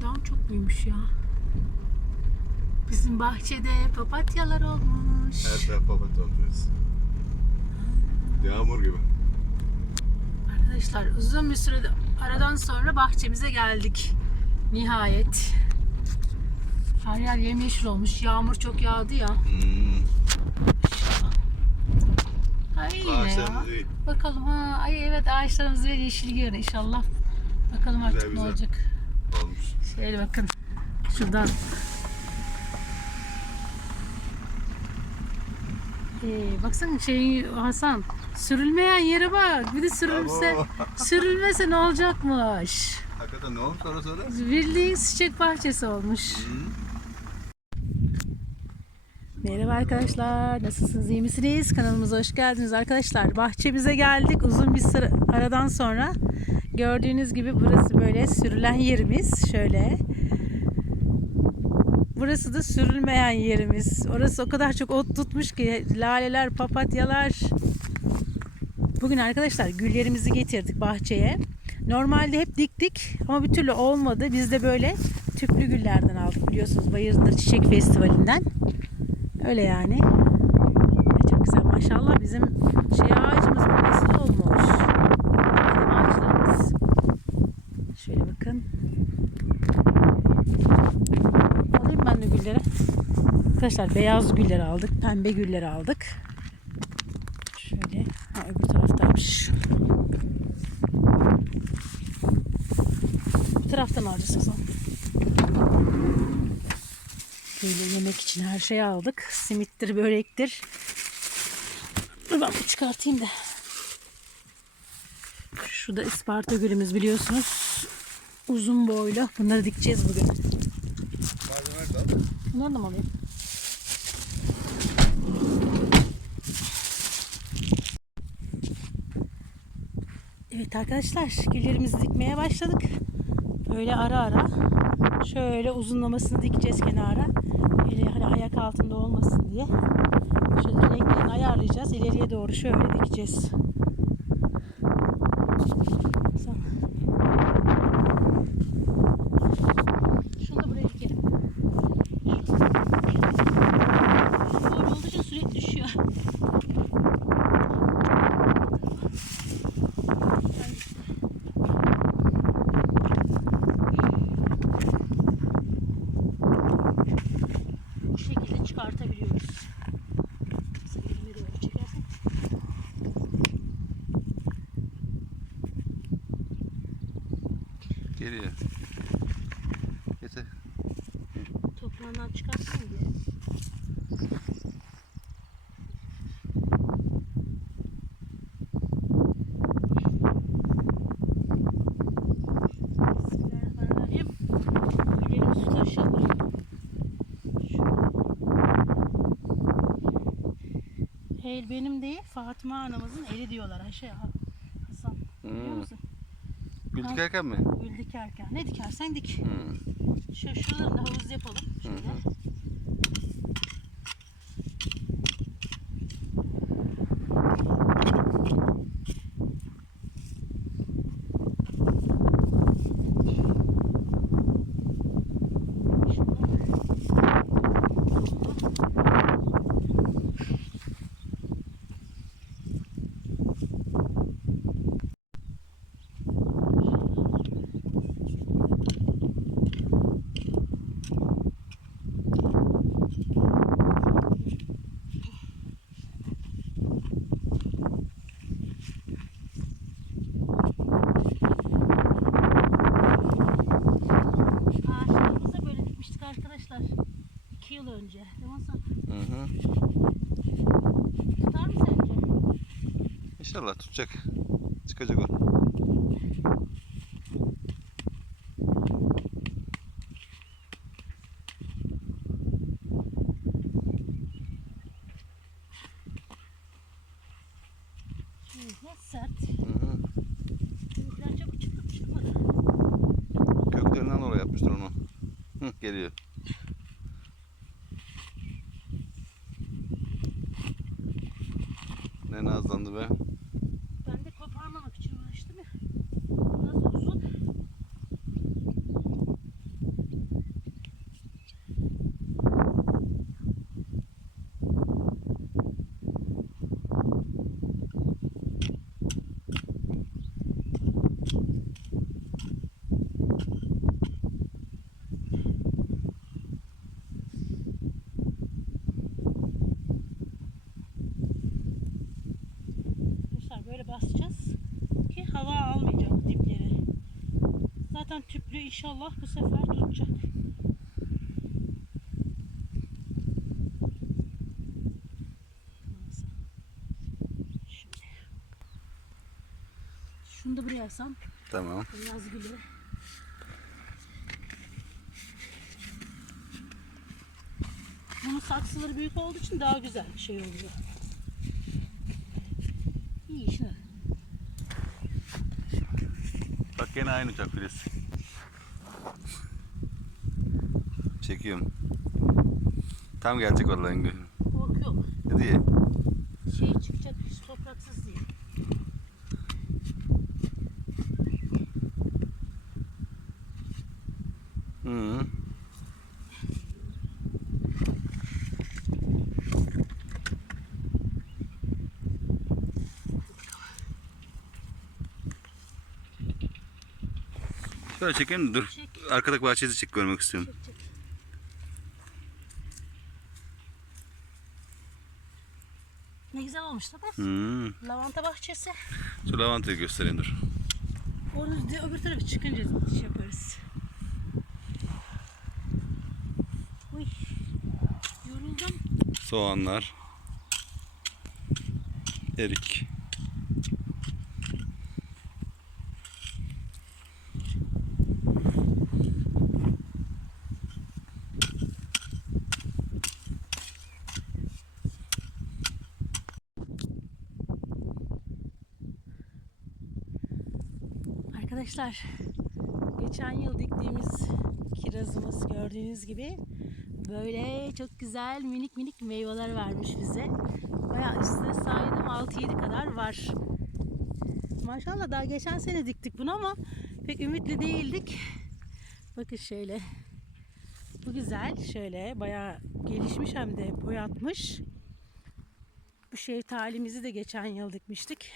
daha çok büyümüş ya. Bizim bahçede papatyalar olmuş. Her taraf papatya olmuş. Yağmur gibi. Arkadaşlar uzun bir süre aradan sonra bahçemize geldik. Nihayet. Her yer yemyeşil olmuş. Yağmur çok yağdı ya. Hmm. Ay yine ya. İyi. Bakalım ha. Ay evet ağaçlarımız böyle yeşil görünüyor inşallah. Bakalım artık Güzel, ne olacak. Şöyle bakın. Şuradan. Ee, baksana şey Hasan. Sürülmeyen yere bak. Bir de sürülse, sürülmese ne olacakmış? Hakikaten ne olmuş sonra sonra? Bildiğin çiçek bahçesi olmuş. Merhaba arkadaşlar. Nasılsınız? iyi misiniz? Kanalımıza hoş geldiniz arkadaşlar. Bahçemize geldik uzun bir sıra aradan sonra. Gördüğünüz gibi burası böyle sürülen yerimiz. Şöyle. Burası da sürülmeyen yerimiz. Orası o kadar çok ot tutmuş ki laleler, papatyalar. Bugün arkadaşlar güllerimizi getirdik bahçeye. Normalde hep diktik ama bir türlü olmadı. Biz de böyle tüplü güllerden aldık biliyorsunuz Bayırdır Çiçek Festivali'nden. Öyle yani. Çok güzel maşallah bizim şey ağacımız bu nasıl olmuş. Badem ağaçlarımız. Şöyle bakın. Alayım ben de gülleri. Arkadaşlar beyaz güller aldık. Pembe güller aldık. Şöyle. Ha, öbür taraftaymış. Bu taraftan alacağız kızım. Böyle yemek için her şeyi aldık. Simittir, börektir. Dur ben çıkartayım da. Şu da Isparta gülümüz biliyorsunuz. Uzun boylu. Bunları dikeceğiz bugün. Malzemeler. Bunları da mı alayım? Evet arkadaşlar güllerimizi dikmeye başladık. Böyle ara ara şöyle uzunlamasını dikeceğiz kenara. Böyle hani ayak altında olmasın diye. Şöyle renklerini ayarlayacağız. İleriye doğru şöyle dikeceğiz. Sonra- Şunu da buraya dikelim. Doğru olduğu için sürekli düşüyor. Bu şekilde çıkartabiliyoruz. Sen elime doğru çekersen. Geliyor. Yeter. Toprağından çıkarsın diye. Bismillahirrahmanirrahim. Ellerim su taşıyor. El benim değil, Fatıma anamızın eli diyorlar Ayşe Hasan. Biliyor Hmm. musun? Gül dikerken mi? Gül dikerken. Ne dikersen dik. Hmm. Şu şuralarını havuz yapalım. Şöyle. hı da böyle dikmiştik arkadaşlar. İki yıl önce. Değil mi Hasan? Hı. Tutar mı sence? İnşallah tutacak. Çıkacak o. Şöyle sert. Hı hı. Bizimkiler çok çıktı çıkmadı. Köklerinden oraya yapmıştır onu. Hı, geliyor. Ne nazlandı be. Ben de koparmamak için uğraştım ya. Nasıl uzun? Allah'tan tüplü inşallah bu sefer tutacak. Şunu da buraya alsam. Tamam. Yaz gülü. Bunun saksıları büyük olduğu için daha güzel şey oluyor. İyi işte. Bak gene aynı uçak Filiz. Çekiyorum. Tam gelecek vallahi Engin. Korkuyorum. Ne diye? Şey çıkacak hiç topraksız diye. Hı. Şöyle çekeyim? Dur. Çek. Arkadaki bahçesi çek görmek istiyorum. Çek çek. Bak. Hı. Lavanta bahçesi. Şu lavantayı göstereyim dur. Onu öbür tarafa çıkınca şey yaparız. Uy. Yoruldum. Soğanlar. Erik. Arkadaşlar geçen yıl diktiğimiz kirazımız gördüğünüz gibi böyle çok güzel minik minik meyveler vermiş bize. Bayağı üstüne saydım 6-7 kadar var. Maşallah daha geçen sene diktik bunu ama pek ümitli değildik. Bakın şöyle. Bu güzel. Şöyle bayağı gelişmiş hem de boyatmış. Bu şeftalimizi de geçen yıl dikmiştik.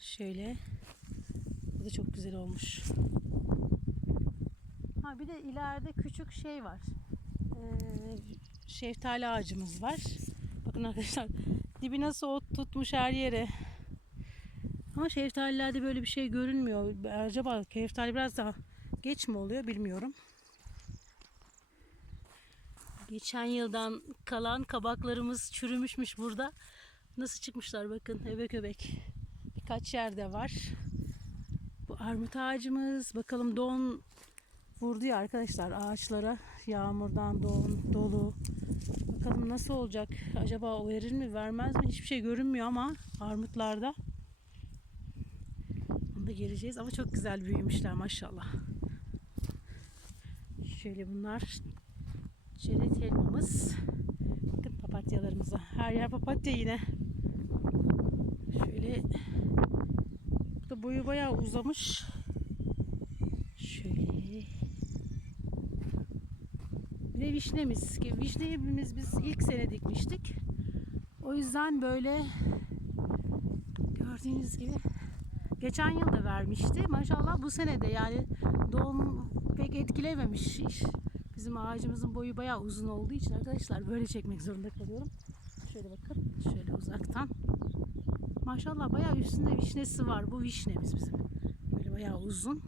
Şöyle. Bu da çok güzel olmuş. Ha bir de ileride küçük şey var. Ee, şeftali ağacımız var. Bakın arkadaşlar dibi nasıl ot tutmuş her yere. Ama şeftalilerde böyle bir şey görünmüyor. Acaba şeftali biraz daha geç mi oluyor bilmiyorum. Geçen yıldan kalan kabaklarımız çürümüşmüş burada. Nasıl çıkmışlar bakın öbek öbek birkaç yerde var. Bu armut ağacımız bakalım don vurdu ya arkadaşlar ağaçlara yağmurdan don dolu. Bakalım nasıl olacak? Acaba o verir mi vermez mi? Hiçbir şey görünmüyor ama armutlarda. Onu da geleceğiz ama çok güzel büyümüşler maşallah. Şöyle bunlar çelet elmamız. Bakın papatyalarımıza. Her yer papatya yine. Şöyle boyu bayağı uzamış. Şöyle. Bir de vişnemiz. ki Vişneyi biz ilk sene dikmiştik. O yüzden böyle gördüğünüz gibi geçen yıl da vermişti. Maşallah bu sene de yani doğum pek etkilememiş. Bizim ağacımızın boyu bayağı uzun olduğu için arkadaşlar böyle çekmek zorunda kalıyorum. Şöyle bakın. Şöyle uzaktan. Maşallah bayağı üstünde vişnesi var. Bu vişnemiz bizim. Böyle bayağı uzun.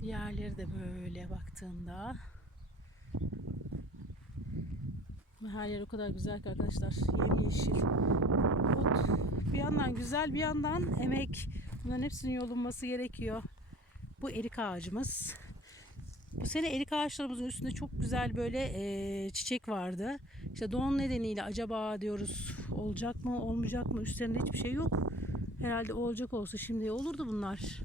Diğerleri de böyle baktığında. Her yer o kadar güzel ki arkadaşlar. Yemyeşil. Ot bir yandan güzel bir yandan emek. Bunların hepsinin yolunması gerekiyor. Bu erik ağacımız. Bu sene erik ağaçlarımızın üstünde çok güzel böyle eee, çiçek vardı. İşte don nedeniyle acaba diyoruz olacak mı olmayacak mı üstlerinde hiçbir şey yok. Herhalde olacak olsa şimdi olurdu bunlar.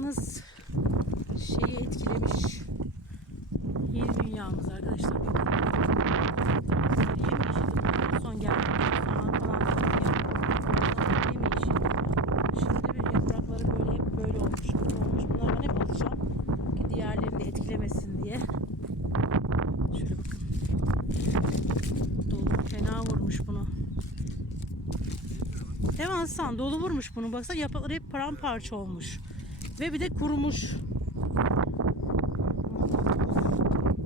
Yalnız şeyi etkilemiş. Yeni dünyamız arkadaşlar. Vurmuş bunu. Hasan? Dolu vurmuş bunu. Baksana yaprakları hep paramparça olmuş. Ve bir de kurumuş.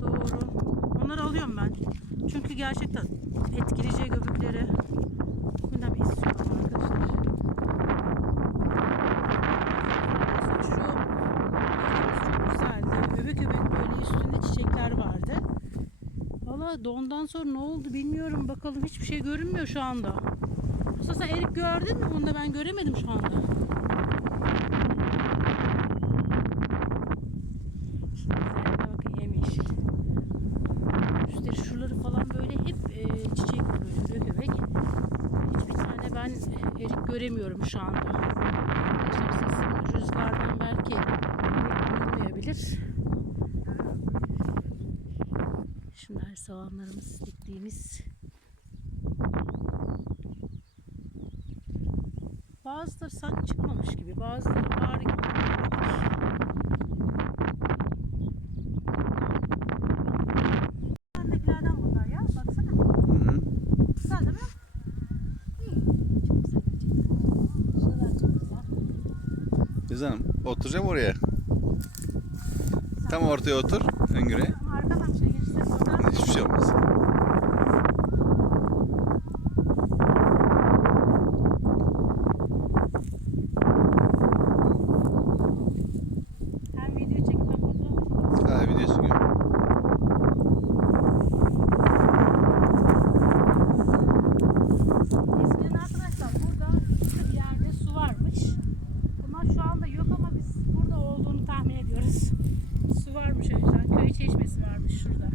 Doğru. Onları alıyorum ben. Çünkü gerçekten etkileyecek göbekleri. Bundan bir istiyorum arkadaşlar. Şu çok güzeldi. Öbek öbek böyle üstünde çiçekler vardı. Dondan sonra ne oldu bilmiyorum. Bakalım hiçbir şey görünmüyor şu anda. Mustafa sen erik gördün mü? Bunu da ben göremedim şu anda. Güzelliğine bakın yemyeşil. Üstleri şuraları falan böyle hep e, çiçek böyle öbek öbek. Hiçbir tane ben erik göremiyorum şu anda. Arkadaşlar sesim rüzgardan belki duyulmayabilir. Şunlar soğanlarımız diktiğimiz. Bazıları sanki çıkmamış gibi, bazıları var gibi. Güzel Hanım oturacağım oraya. Tam ortaya otur. Öngüre. Arkadan bir şey geçirse sonra Hiçbir şey olmaz. hem video çekip hem fotoğraf çekip. Ha video çekiyorum. Eskiden arkadaşlar burada bir yerde su varmış. Bunlar şu anda yok ama biz burada olduğunu tahmin ediyoruz. Su varmış önceden. Köy çeşmesi varmış şurada.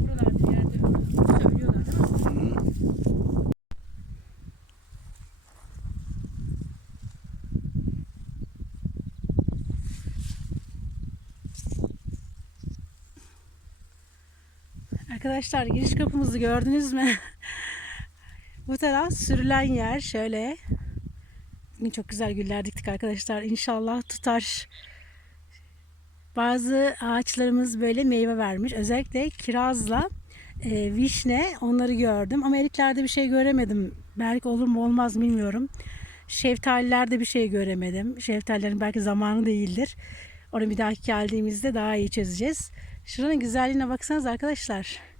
Buralarda bir yerde söylüyorlar değil mi? Hı hı. Arkadaşlar giriş kapımızı gördünüz mü? Bu taraf sürülen yer şöyle. Bugün çok güzel güller diktik arkadaşlar. İnşallah tutar. Bazı ağaçlarımız böyle meyve vermiş. Özellikle kirazla e, vişne onları gördüm. Ama eriklerde bir şey göremedim. Belki olur mu olmaz bilmiyorum. Şeftalilerde bir şey göremedim. Şeftalilerin belki zamanı değildir. Onu bir dahaki geldiğimizde daha iyi çözeceğiz. Şuranın güzelliğine baksanız arkadaşlar.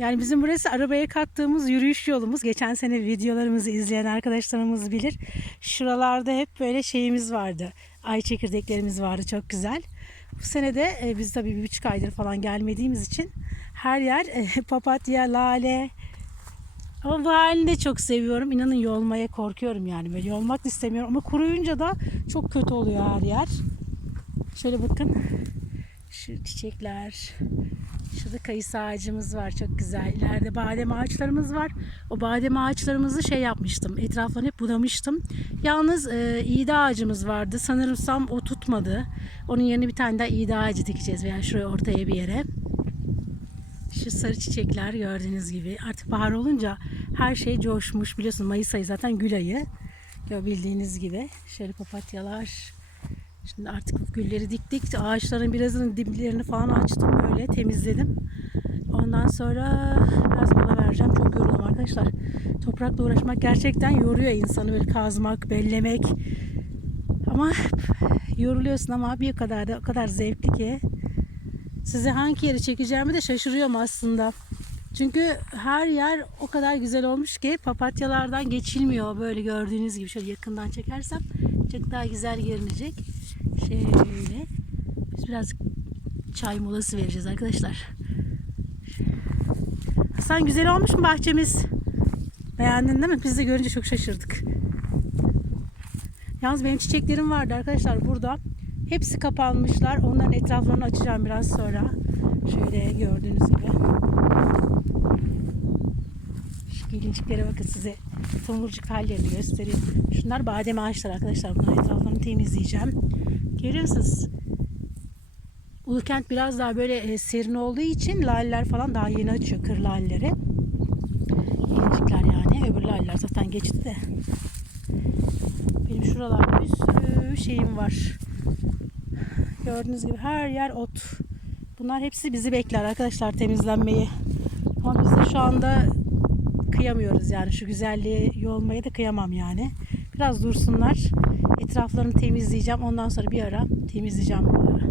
Yani bizim burası arabaya kattığımız yürüyüş yolumuz. Geçen sene videolarımızı izleyen arkadaşlarımız bilir. Şuralarda hep böyle şeyimiz vardı. Ay çekirdeklerimiz vardı çok güzel. Bu sene de e, biz tabii bir buçuk aydır falan gelmediğimiz için her yer e, papatya, lale. Ama bu halini de çok seviyorum. İnanın yolmaya korkuyorum yani. Böyle yolmak istemiyorum. Ama kuruyunca da çok kötü oluyor her yer. Şöyle bakın. Şu çiçekler. Şurada kayısı ağacımız var çok güzel. İleride badem ağaçlarımız var. O badem ağaçlarımızı şey yapmıştım. Etraflarını hep budamıştım. Yalnız e, iğde ağacımız vardı. Sanırsam o tutmadı. Onun yerine bir tane daha iğde ağacı dikeceğiz. Veya şuraya ortaya bir yere. Şu sarı çiçekler gördüğünüz gibi. Artık bahar olunca her şey coşmuş. Biliyorsun Mayıs ayı zaten gül ayı. Bildiğiniz gibi. Şöyle papatyalar. Şimdi artık gülleri diktik. Ağaçların birazının diplerini falan açtım böyle temizledim. Ondan sonra biraz mola vereceğim. Çok yoruldum arkadaşlar. Toprakla uğraşmak gerçekten yoruyor insanı böyle kazmak, bellemek. Ama yoruluyorsun ama bir kadar da o kadar zevkli ki. Size hangi yeri çekeceğimi de şaşırıyorum aslında. Çünkü her yer o kadar güzel olmuş ki papatyalardan geçilmiyor böyle gördüğünüz gibi şöyle yakından çekersem çok daha güzel görünecek. Şöyle biz biraz çay molası vereceğiz arkadaşlar. Hasan güzel olmuş mu bahçemiz? Beğendin değil mi? Biz de görünce çok şaşırdık. Yalnız benim çiçeklerim vardı arkadaşlar burada. Hepsi kapanmışlar. Onların etraflarını açacağım biraz sonra. Şöyle gördüğünüz gibi. Şu gelinciklere bakın size tomurcuk hallerini göstereyim. Şunlar badem ağaçları arkadaşlar. Bunların etraflarını temizleyeceğim. Görüyor musunuz? Ulukent biraz daha böyle e, serin olduğu için laleler falan daha yeni açıyor. Kır laleleri. Gelincikler yani. Öbür laleler zaten geçti de. Benim şuralarda bir sürü şeyim var. Gördüğünüz gibi her yer ot. Bunlar hepsi bizi bekler arkadaşlar temizlenmeyi. Ama biz de şu anda kıyamıyoruz yani şu güzelliği yolmaya da kıyamam yani. Biraz dursunlar. Etraflarını temizleyeceğim. Ondan sonra bir ara temizleyeceğim buraları.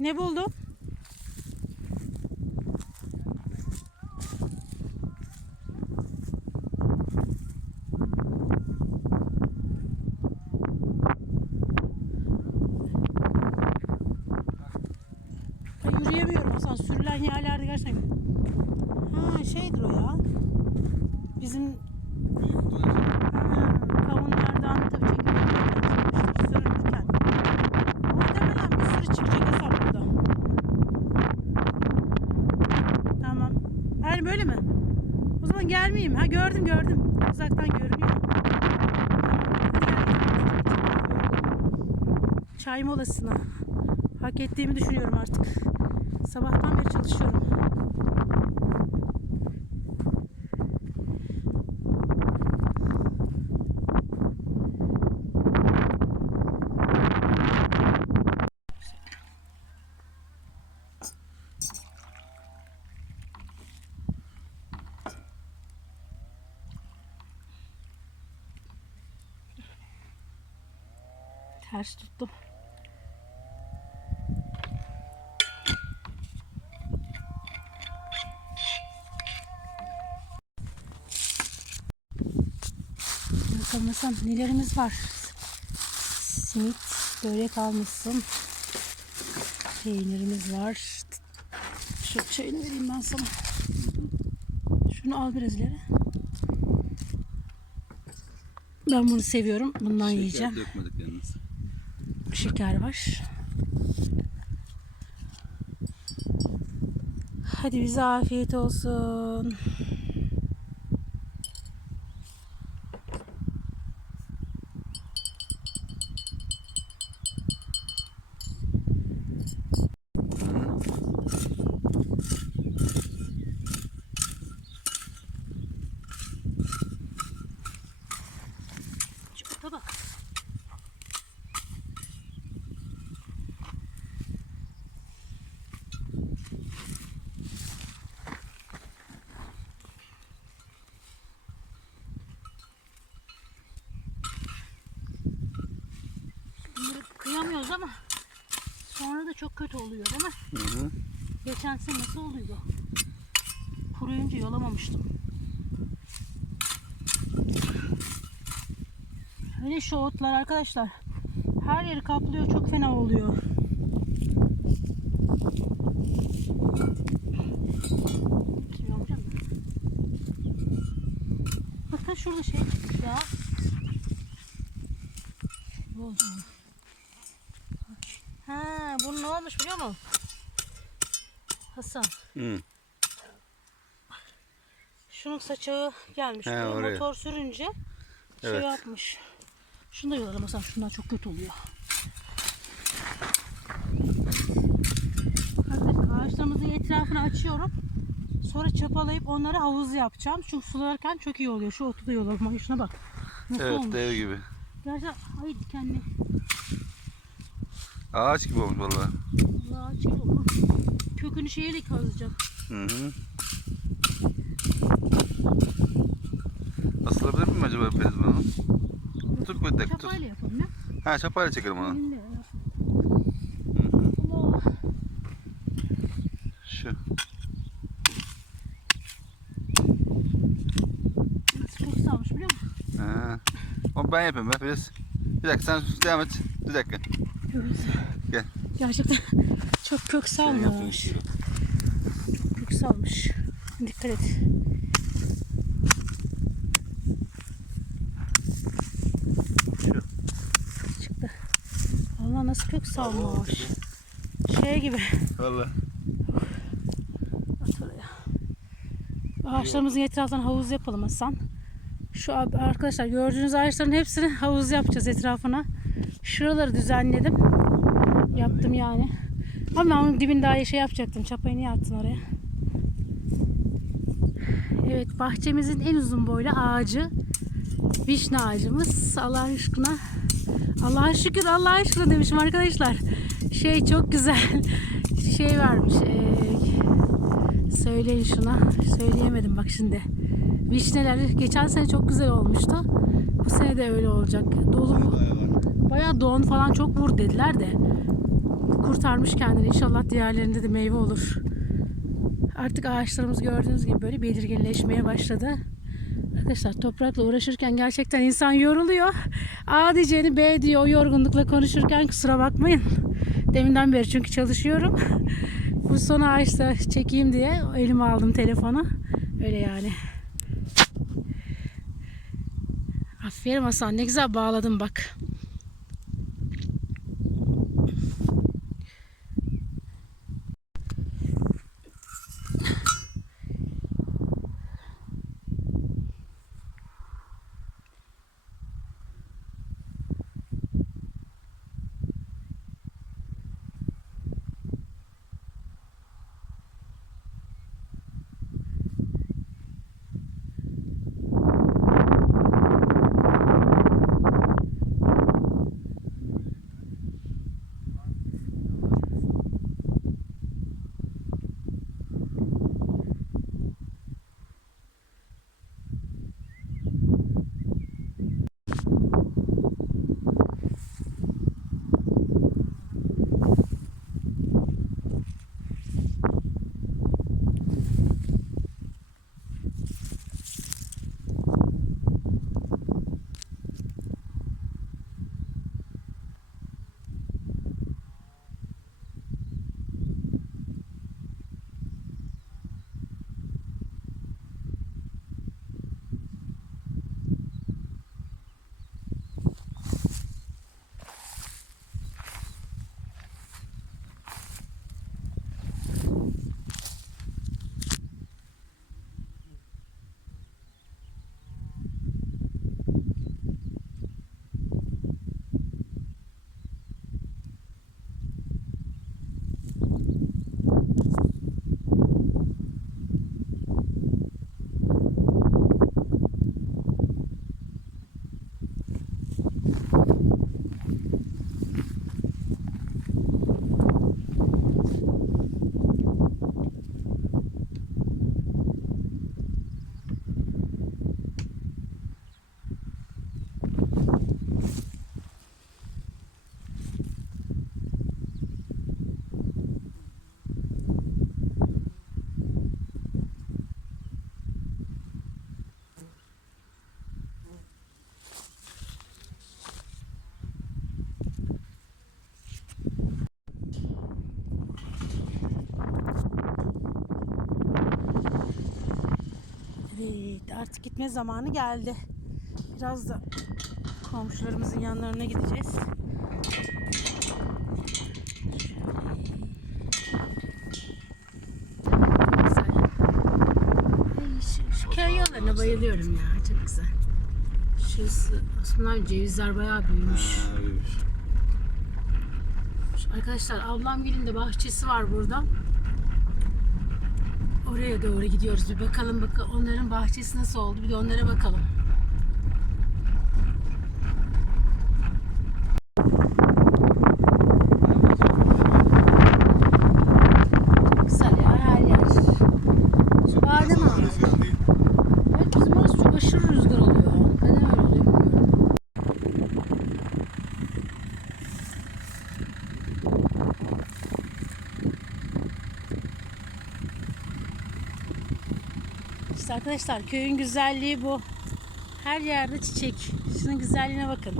Ne buldun? Ay yürüyemiyorum Hasan. Sürülen yerlerde gerçekten. Ha şeydir o ya. Bizim ha, kavunlardan tabii çekilirken sürülürken. Muhtemelen bir sürü çıkacak Hasan burada. Tamam. Yani böyle mi? O zaman gelmeyeyim. Ha gördüm gördüm. Uzaktan görünüyor. Çay molasına. Hak ettiğimi düşünüyorum artık. Sabahtan beri çalışıyorum. Ters tuttum. Hasan nelerimiz var. Simit, börek almışsın. Peynirimiz var. Şu çayını vereyim ben sana. Şunu al biraz ileri. Ben bunu seviyorum. Bundan yiyeceğim. dökmedik yalnız. Şeker var. Hadi bize afiyet olsun. Çabuk bak. Bunları kıyamıyoruz ama sonra da çok kötü oluyor değil mi? Hı hı. Geçen sene nasıl olduydu? Kuruyunca yolamamıştım. Öyle şu otlar arkadaşlar. Her yeri kaplıyor çok fena oluyor. Bakın şurada şey çıkmış ya. Ha, bu ne olmuş biliyor musun? Hasan. Hı. Şunun saçağı gelmiş. He, oraya. Motor sürünce şey Evet. yapmış. Şunu da yolalım Hasan. Şundan çok kötü oluyor. Ağaçlarımızın etrafını açıyorum. Sonra çapalayıp onları havuz yapacağım. Çünkü sularken çok iyi oluyor. Şu otu da yolalım. Şuna bak. Nasıl Evet olmuş? dev gibi. Gerçekten ay dikenli. Ağaç gibi olmuş vallahi. Allah ağaç gibi olmuş. Kökünü şeyle kazacağım. Hı hı. Asılabilir miyim acaba onu? Tut bir dakika tut. Çapayla yapalım ya. Ha çapayla çekelim onu. Hı. Allah. Şu. Nasıl çok salmış biliyor musun? Ha. O ben yapayım ben Feriz. Bir dakika sen devam et. Bir dakika. Gel. Gerçekten çok kök salmış. Kök salmış. Dikkat et. Şu. Çıktı. Allah nasıl kök salmış. Şey gibi. Vallahi. At oraya. Ağaçlarımızın etrafından havuz yapalım Hasan. Şu arkadaşlar gördüğünüz ağaçların hepsini havuz yapacağız etrafına. Şuraları düzenledim. Yaptım yani. Ama ben onun dibinde daha şey yapacaktım. Çapayı niye attın oraya? Evet bahçemizin en uzun boylu ağacı Vişne ağacımız Allah aşkına. Allah'a şükür Allah'a aşkına demişim arkadaşlar. Şey çok güzel. Şey varmış. eee, söyleyin şuna. Söyleyemedim bak şimdi. Vişneler geçen sene çok güzel olmuştu. Bu sene de öyle olacak. Dolu bayağı don falan çok vur dediler de. Kurtarmış kendini. İnşallah diğerlerinde de meyve olur. Artık ağaçlarımız gördüğünüz gibi böyle belirginleşmeye başladı. Arkadaşlar toprakla uğraşırken gerçekten insan yoruluyor. A diyeceğini B diyor o yorgunlukla konuşurken kusura bakmayın. Deminden beri çünkü çalışıyorum. Bu son ağaçta çekeyim diye elime aldım telefonu. Öyle yani. Aferin Hasan ne güzel bağladın bak. Artık gitme zamanı geldi. Biraz da komşularımızın yanlarına gideceğiz. Köy yollarına bayılıyorum ya. Çok güzel. Şurası aslında cevizler bayağı büyümüş. Arkadaşlar ablam de bahçesi var burada. Oraya doğru gidiyoruz. Bir bakalım bakalım onların bahçesi nasıl oldu. Bir de onlara bakalım. Güzel ya her yer. Badem ağacı. Evet bizim orası çok aşırı rüzgar oluyor. Neden öyle oluyor bilmiyorum. İşte arkadaşlar köyün güzelliği bu. Her yerde çiçek. Şunun güzelliğine bakın.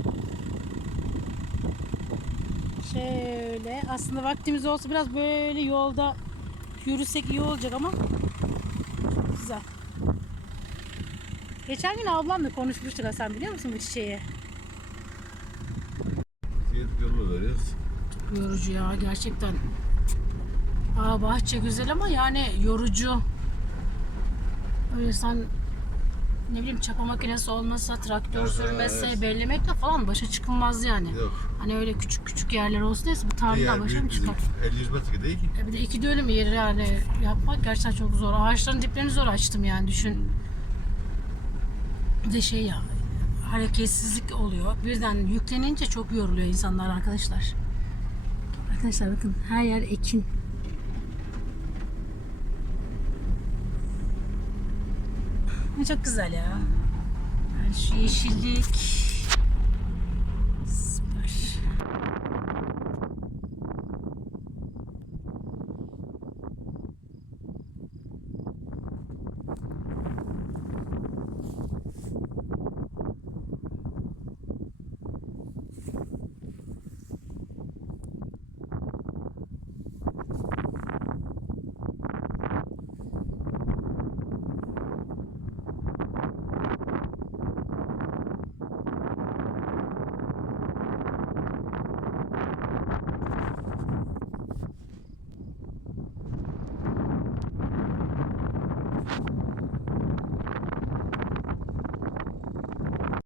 Şöyle aslında vaktimiz olsa biraz böyle yolda yürüsek iyi olacak ama güzel. Geçen gün ablamla konuşmuştuk Hasan biliyor musun bu çiçeği? Yolu veriyoruz. Yorucu ya gerçekten. Aa bahçe güzel ama yani yorucu. Öyle sen ne bileyim çapa makinesi olmasa, traktör Evet, sürmese, evet. bellemekle falan başa çıkılmaz yani. Yok. Hani öyle küçük küçük yerler olsun diye bu tarladan başa mı çıkar? 50 metre değil ki. E bir de iki dönüm yeri yani yapmak gerçekten çok zor. Ağaçların diplerini zor açtım yani düşün. Bir de şey ya hareketsizlik oluyor. Birden yüklenince çok yoruluyor insanlar arkadaşlar. Arkadaşlar bakın her yer ekin. Ne çok güzel ya. Yani şu yeşillik,